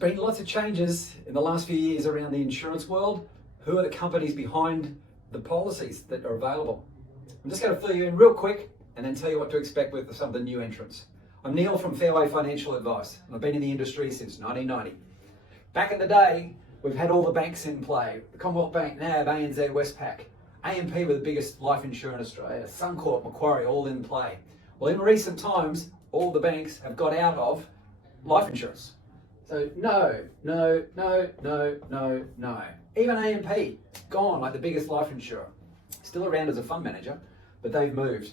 been lots of changes in the last few years around the insurance world. Who are the companies behind the policies that are available? I'm just going to fill you in real quick and then tell you what to expect with some of the new entrants. I'm Neil from Fairway Financial Advice, and I've been in the industry since 1990. Back in the day, we've had all the banks in play: the Commonwealth Bank, NAB, ANZ, Westpac. AMP were the biggest life insurer in Australia, Suncorp, Macquarie, all in play. Well, in recent times, all the banks have got out of life insurance. So no. Even AMP, gone, like the biggest life insurer. Still around as a fund manager, but they've moved.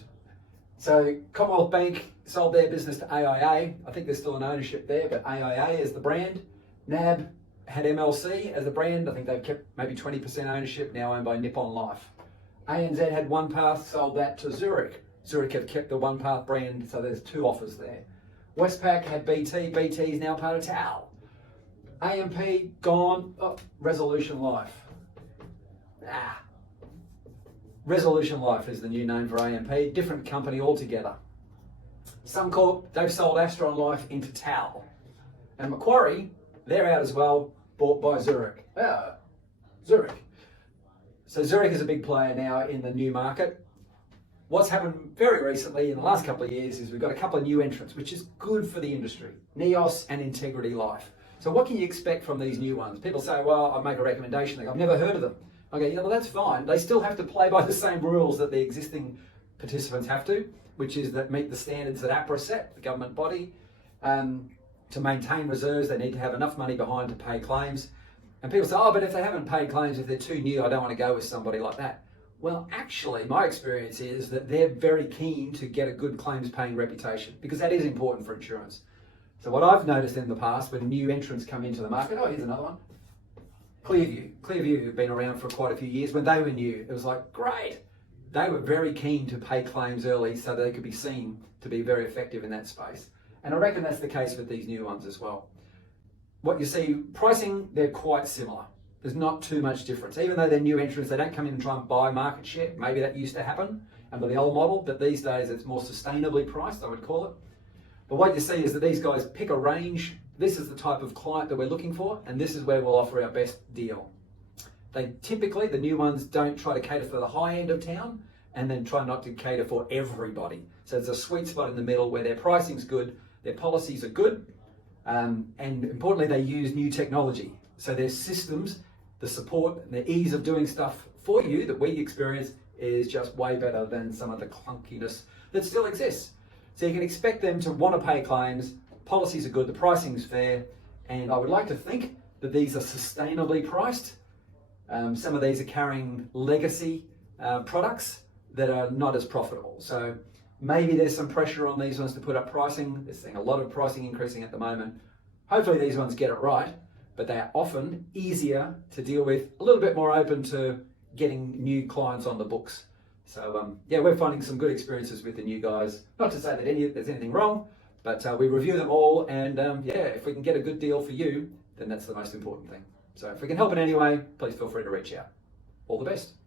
So Commonwealth Bank sold their business to AIA. I think there's still an ownership there, but AIA is the brand. NAB had MLC as the brand. I think they've kept maybe 20% ownership, now owned by Nippon Life. ANZ had OnePath, sold that to Zurich. Zurich have kept the OnePath brand, so there's two offers there. Westpac had BT. BT is now part of TAL. AMP, gone. Oh, Resolution Life. Resolution Life is the new name for AMP. Different company altogether. Suncorp, they've sold Astron Life into TAL. And Macquarie, they're out as well, bought by Zurich. Zurich. So Zurich is a big player now in the new market. What's happened very recently in the last couple of years is we've got a couple of new entrants, which is good for the industry. NEOS and Integrity Life. So what can you expect from these new ones? People say, well, I'll make a recommendation. I've never heard of them. Okay, yeah, well, that's fine. They still have to play by the same rules that the existing participants have to, which is that meet the standards that APRA set, the government body. To maintain reserves, they need to have enough money behind to pay claims. And people say, oh, but if they haven't paid claims, if they're too new, I don't want to go with somebody like that. Well, actually, my experience is that they're very keen to get a good claims paying reputation, because that is important for insurance. So what I've noticed in the past when new entrants come into the market, oh, here's another one. Clearview have been around for quite a few years. When they were new, it was like, great. They were very keen to pay claims early so they could be seen to be very effective in that space. And I reckon that's the case with these new ones as well. What you see, pricing, they're quite similar. There's not too much difference. Even though they're new entrants, they don't come in and try and buy market share. Maybe that used to happen under the old model, but these days it's more sustainably priced, I would call it. But what you see is that these guys pick a range. This is the type of client that we're looking for, and this is where we'll offer our best deal. They typically, the new ones, don't try to cater for the high end of town and then try not to cater for everybody. So it's a sweet spot in the middle where their pricing's good, their policies are good, and importantly, they use new technology. So their systems, the support, and the ease of doing stuff for you that we experience is just way better than some of the clunkiness that still exists. So you can expect them to want to pay claims, policies are good, the pricing's fair, and I would like to think that these are sustainably priced. Some of these are carrying legacy products that are not as profitable. So maybe there's some pressure on these ones to put up pricing. They're seeing a lot of pricing increasing at the moment. Hopefully these ones get it right, but they are often easier to deal with, a little bit more open to getting new clients on the books. So yeah, we're finding some good experiences with the new guys. Not to say that there's anything wrong, but we review them all, and yeah, if we can get a good deal for you, then that's the most important thing. So if we can help in any way, please feel free to reach out. All the best.